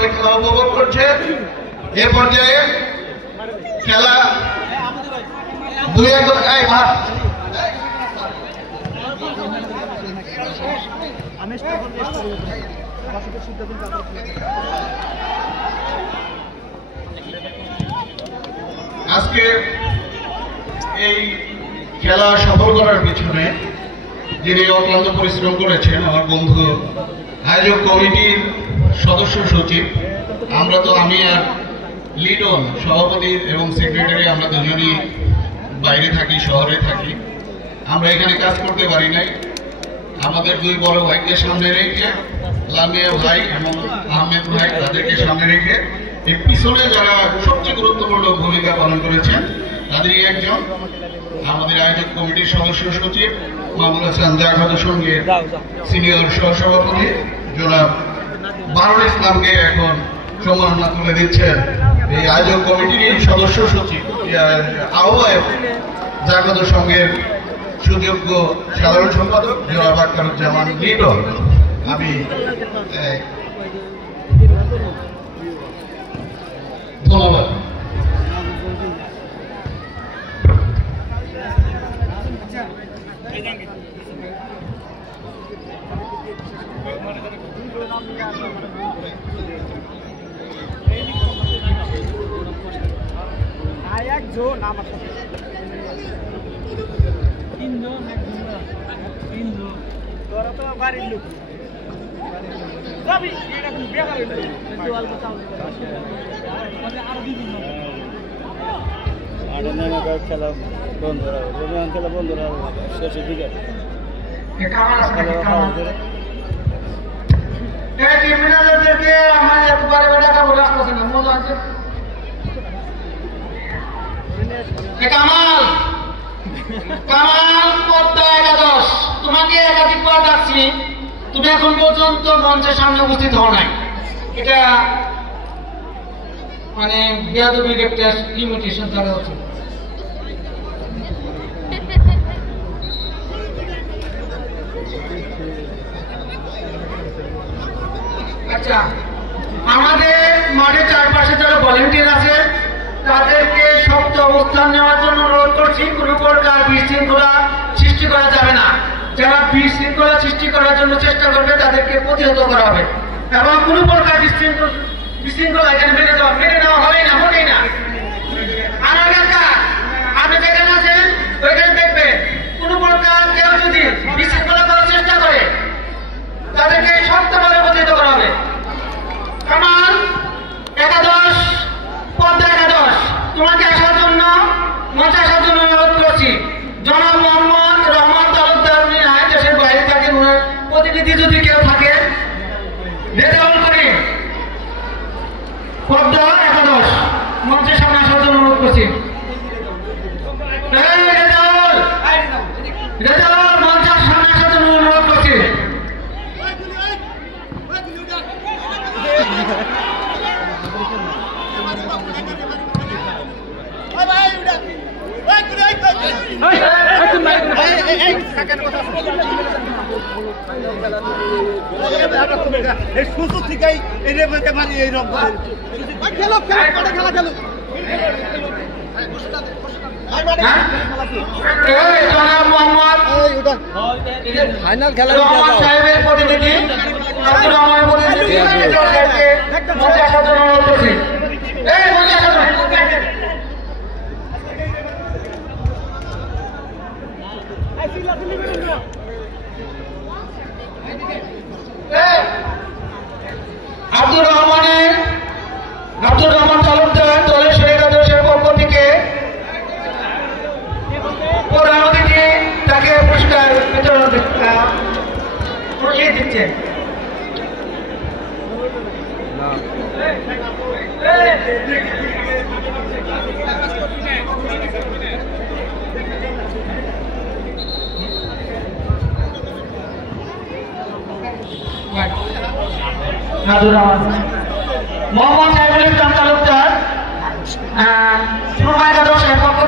সুন্দরভাবে খেলা উপভোগ করছে। এ পর্যায়ে খেলা 2-1 আজকে এই খেলা সফল করার পিছনে যিনি অক্লান্ত পরিশ্রম করেছেন আমার বন্ধু আয়োজক কমিটির সদস্য সচিব, আমরা তো আমি আর লিডন সভাপতি এবং সেক্রেটারি আমরা দুজনই বাইরে থাকি, শহরে থাকি, আমরা এখানে কাজ করতে পারি নাই। আমাদের দুই বড় ভাইকে সামনে রেখে, লামিয়া ভাই এবং আহমেদ ভাই, তাদেরকে সামনে রেখে এর পিছনে যারা সবচেয়ে গুরুত্বপূর্ণ ভূমিকা পালন করেছেন তাদেরই একজন আমাদের আয়োজক কমিটির সদস্য সচিব মামুন হাসান জাকাতের সঙ্গে সিনিয়র সহসভাপতি জনাব বারুল ইসলামকে এখন সম্মাননা তুলে দিচ্ছেন এই আয়োজক কমিটির সদস্য সচিব আহ্বায়ক জাকাতের সঙ্গে সুযোগ্য সাধারণ সম্পাদক জনাব আখতারুজ্জামান লিটন। আমি ধন্যবাদ। বাড়ির লোক খেলা বন্ধ খেলা বন্ধ শেষের দিকে কামাল কামাল পদ্মা একাদশ, তোমাকে একাধিকবার ডাকছি, তুমি এখন পর্যন্ত মঞ্চের সামনে উপস্থিত হও নাই। এটা মানে বেয়াদবির একটা লিমিটেশন থাকা উচিত। আচ্ছা, আমাদের মাঠের চারপাশে যারা ভলেন্টিয়ার আছে তাদেরকে শক্ত অবস্থান নেওয়ার জন্য অনুরোধ করছি। কোনো প্রকার বিশৃঙ্খলা সৃষ্টি করা যাবে না। যারা বিশৃঙ্খলা সৃষ্টি করার জন্য চেষ্টা করবে তাদেরকে প্রতিহত করা হবে এবং কোনো প্রকার বিশৃঙ্খলা এখানে মেনে নেওয়া হবে না, মোটেই না। আপনি যেখানে আছেন ওইখানে দেখবেন কোনো প্রকার কেউ যদি বিশৃঙ্খলা করার চেষ্টা করে তাদেরকে শক্তভাবে প্রতিহত করা হবে। কামাল একাদশ, পদ্মা একাদশ, তোমাকে আসার জন্য মঞ্চে আসার জন্য অনুরোধ করছি। জনাব মোহাম্মদ রহমান তালুকদার নাই, দেশের বাইরে থাকেন, ওনার প্রতিনিধি যদি কেউ থাকে রেজাউল করিম, পদ্মা একাদশ, মঞ্চের সামনে আসার জন্য অনুরোধ করছি। রেজাউল মঞ্চের সামনে আসার জন্য অনুরোধ করছি। সুযোগ থেকেই এইরকম খেলো খেলা খেলো ফাইনাল খেলা সাহেবের প্রতিনিধি আব্দুর রহমানের প্রতিনিধি আব্দুর রহমান তালুকদার দলের একাদশের পক্ষ থেকে প্রধান অতিথি তাকে পুরস্কার বিতরণ দিচ্ছেন। মোহাম্মদ সাইফুল ইসলাম তালুকদার একাদশের পক্ষ